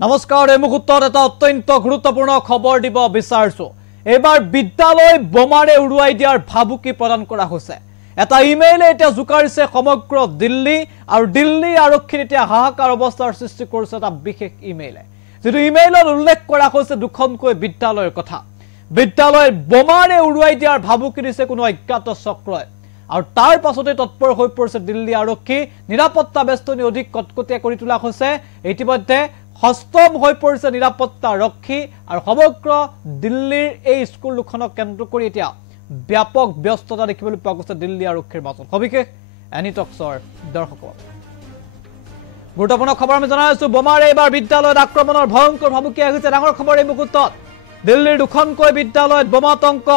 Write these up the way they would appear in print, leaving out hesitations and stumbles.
নমস্কাৰ এই মুহূৰ্তত এটা অত্যন্ত গুৰুত্বপূৰ্ণ খবৰ দিব বিচাৰিছো। এবাৰ বিদ্যালয় বোমাৰে উৰুৱাই দিয়াৰ ভাবুকি প্ৰদান কৰা হৈছে। এটা ইমেইলে এতিয়া জুকাৰিছে সমগ্ৰ দিল্লী আৰু দিল্লী আৰক্ষীৰ এতিয়া হাহাকাৰ অৱস্থাৰ সৃষ্টি কৰিছে এটা বিশেষ ইমেইলে। যেটো ইমেইলত উল্লেখ কৰা হৈছে দুখনকৈ বিদ্যালয়ৰ কথা। বিদ্যালয় বোমাৰে উৰুৱাই দিয়াৰ ভাবুকি দিছে কোনো অজ্ঞাত চক্ৰই। আৰু তাৰ পাছতে তৎপৰ হৈ পৰিছে দিল্লী আৰক্ষী। নিৰাপত্তা বেষ্টনী অধিক কটকটীয়া কৰি তোলা হৈছে। ইতিমধ্যে হস্তম হৈ পৰিছে নিৰাপত্তা ৰক্ষী আৰু সমগ্ৰ দিল্লীৰ এই স্কুল দুখনক কেন্দ্ৰ কৰি এতিয়া ব্যাপক ব্যস্ততা দেখিবলৈ পোৱা গৈছে দিল্লী আৰক্ষীৰ মাজত। সবিশেষ এনিটক্সৰ দৰ্শকক গুৰুত্বপূৰ্ণ খবৰ আমি জনাইছো। বোমাৰে এবাৰ বিদ্যালয়ত আক্ৰমণৰ ভয়ংকৰ ভাবুকি আহিছে। ডাঙৰ খবৰ এই মুহূৰ্তত দিল্লীৰ দুখনকৈ বিদ্যালয়ত বোমাতংক।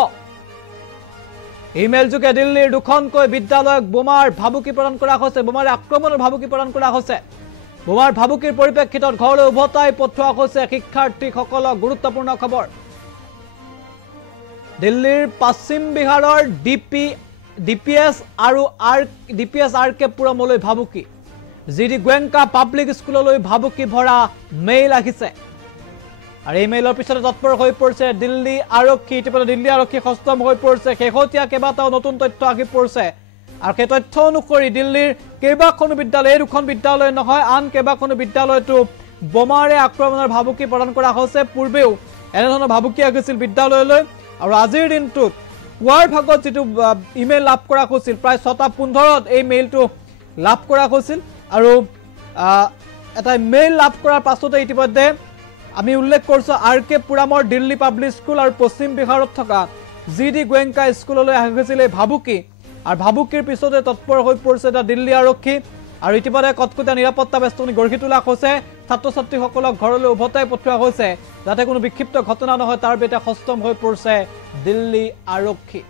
ইমেইল যোগে দিল্লীৰ দুখনকৈ বিদ্যালয়ক বোমাৰ ভাবুকি প্ৰদান কৰা হৈছে। বোমাৰে আক্ৰমণৰ ভাবুকি প্ৰদান কৰা হৈছে। বোমাৰ ভাবুকিৰ পৰিপ্ৰেক্ষিতত ঘৰলৈ উভতাই পঠোৱা হৈছে শিক্ষাৰ্থীসকলক। গুৰুত্বপূৰ্ণ খবৰ দিল্লীৰ পশ্চিম বিহাৰৰ ডিপিএছ আৰ কে পুৰমলৈ ভাবুকি। জিডি গোয়েংকা পাব্লিক স্কুললৈ ভাবুকি ভৰা মেইল আহিছে আৰু এই মেইলৰ পিছতে তৎপৰ হৈ পৰিছে দিল্লী আৰক্ষী। ইতিমধ্যে দিল্লী আৰক্ষী সষ্টম হৈ পৰিছে। শেহতীয়া কেইবাটাও নতুন তথ্য আহি পৰিছে আৰু সেই তথ্য অনুসৰি দিল্লীৰ কেইবাখনো বিদ্যালয়, এই দুখন বিদ্যালয় নহয় আন কেইবাখনো বিদ্যালয়তো বোমাৰে আক্ৰমণৰ ভাবুকি প্ৰদান কৰা হৈছে। পূৰ্বেও এনেধৰণৰ ভাবুকি আহিছিল বিদ্যালয়লৈ আৰু আজিৰ দিনটোত পুৱাৰ ভাগত যিটো ইমেইল লাভ কৰা হৈছিল প্ৰায় 6:15 এই মেইলটো লাভ কৰা হৈছিল আৰু এটা মেইল লাভ কৰাৰ পাছতে ইতিমধ্যে আমি উল্লেখ কৰিছো আৰ কে পুৰামৰ দিল্লী পাব্লিক স্কুল আৰু পশ্চিম বিহাৰত থকা জিডি গোয়েংকা স্কুললৈ আহিছিল এই ভাবুকি। আৰু ভাবুকিৰ পিছতে তৎপৰ হৈ পৰিছে এটা দিল্লী আৰক্ষী আৰু ইতিমধ্যে কটকটীয়া নিৰাপত্তা বেষ্টনী গঢ়ি তোলা হৈছে। ছাত্ৰ ছাত্ৰীসকলক ঘৰলৈ উভতাই পঠোৱা হৈছে যাতে কোনো বিক্ষিপ্ত ঘটনা নহয় তাৰ বাবে সষ্টম হৈ পৰিছে দিল্লী আৰক্ষী।